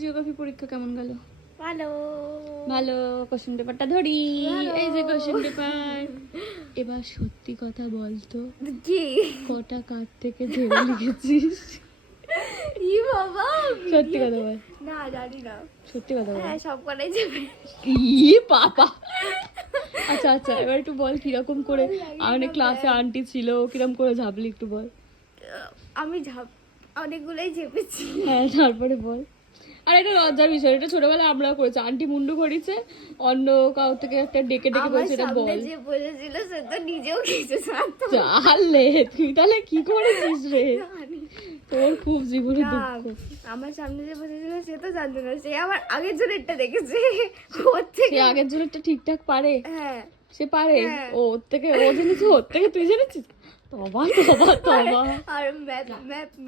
Geography পরীক্ষা কেমন গেল? ভালো ভালো। কোশ্চেন পেপারটা ধরি। এই যে কোশ্চেন পেপার। এবার সত্যি কথা বলতো, কি কটা কার থেকে ঝেড়ে লিখেছিস? ই বাবা সত্যি কথা বল। না জানি না। সত্যি কথা বল। হ্যাঁ সব কটাই যাবে। ই বাবা। আচ্ছা আচ্ছা, এবার একটু বল কিরকম করে আমাদের ক্লাসে আন্টি ছিল, কিরকম করে ঝাপলি একটু বল। আমি অনেকগুলোই চেপেছি। হ্যাঁ তারপরে বল। আর এটা লজ্জার বিষয়, এটা ছোটবেলায় আমরাও করেছি। আন্টি মুন্ডু করেছে, অন্য কাউ থেকে একটা ডেকে ডেকে আমার বলছে এটা সামনে বল। যে বলেছিল সে তো নিজেও কিছু জানতো না। চালে তুই তাহলে কি করেছিস রে? তোর খুব জীবনে না, দুঃখ। আমার সামনে যে বসেছিল সে তো জানতো না, সে আমার আগের জনেরটা দেখেছে ওর সে থেকে। আগের জনেরটা ঠিকঠাক পারে? হ্যাঁ সে পারে? হ্যাঁ। ও ওর থেকে ও জেনেছে, ওর থেকে তুই জেনেছিস? তবা তবা তবা। আর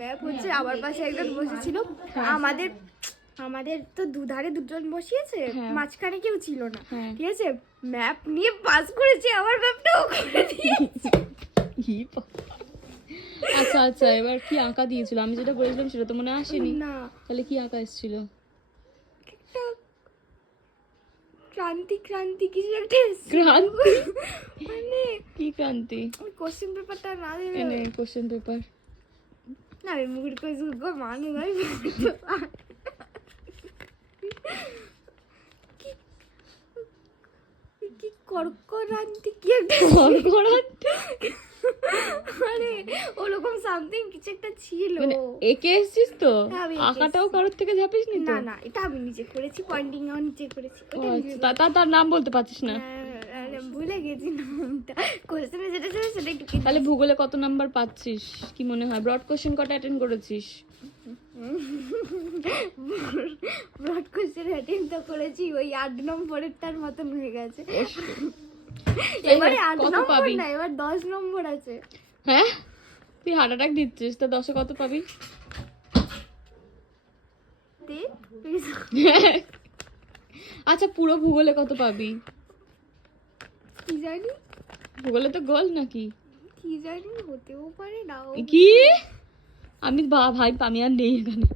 ম্যাপ হচ্ছে আমার পাশে একজন বসেছিল। আমাদের আমাদের তো দুধারে দুজন বসিয়েছে, হ্যাঁ। মাঝখানে কেউ ছিল না। হ্যাঁ। ঠিক আছে, ম্যাপ নিয়ে পাস করেছে, আমার ম্যাপটাও করে দিয়েছে। ই বাবা। আচ্ছা আচ্ছা, এবার কি আঁকা দিয়েছিল? আমি যেটা বলেছিলাম সেটা তো মনে আসেনি। না, তাহলে কি আঁকা এসেছিল? একটা ক্রান্তি ক্রান্তি কিছু একটা এসেছিল। ক্রান্তি? মানে কি ক্রান্তি? কোশ্চেন পেপারটা না দিলে এনে কোশ্চেন পেপার। না, আমি মুখের করে শুধু মানুষ আমি কি কর্করান্তি কি একটা আরে ওরকম সামথিং কিছু একটা ছিল। মানে এঁকে এসেছিস তো? হ্যাঁ, আমি এঁকে আঁকাটাও কারোর থেকে ঝাপিস নি তো? না না, এটা আমি নিজে করেছি, পয়েন্টিং ও নিজে করেছি। ও ওটা নিজে আচ্ছা, তার নাম বলতে পারছিস না? ভুলে গেছি নামটা। কোশ্চেনে যেটা ছিল সেটা একটু তাহলে ভূগোলে কত নাম্বার পাচ্ছিস কি মনে হয়? ব্রড কোশ্চেন কটা অ্যাটেন্ড করেছিস? ব্রড কোশ্চেন অ্যাটেন্ড তো করেছি, ওই 8 নম্বরেরটার মতন হয়ে গেছে। এবারে 8 কত নম্বর পাবি? না, এবার 10 নম্বর আছে। হ্যাঁ, তুই হার্ট অ্যাটাক দিচ্ছিস তো? 10-এ কত পাবি? আচ্ছা, পুরো ভূগোলে কত পাবি? কি জানি ভূগোলে তো গোল নাকি? কি জানি, হতেও পারে নাও। কি? আমি ভাই আমি আর নেই এখানে।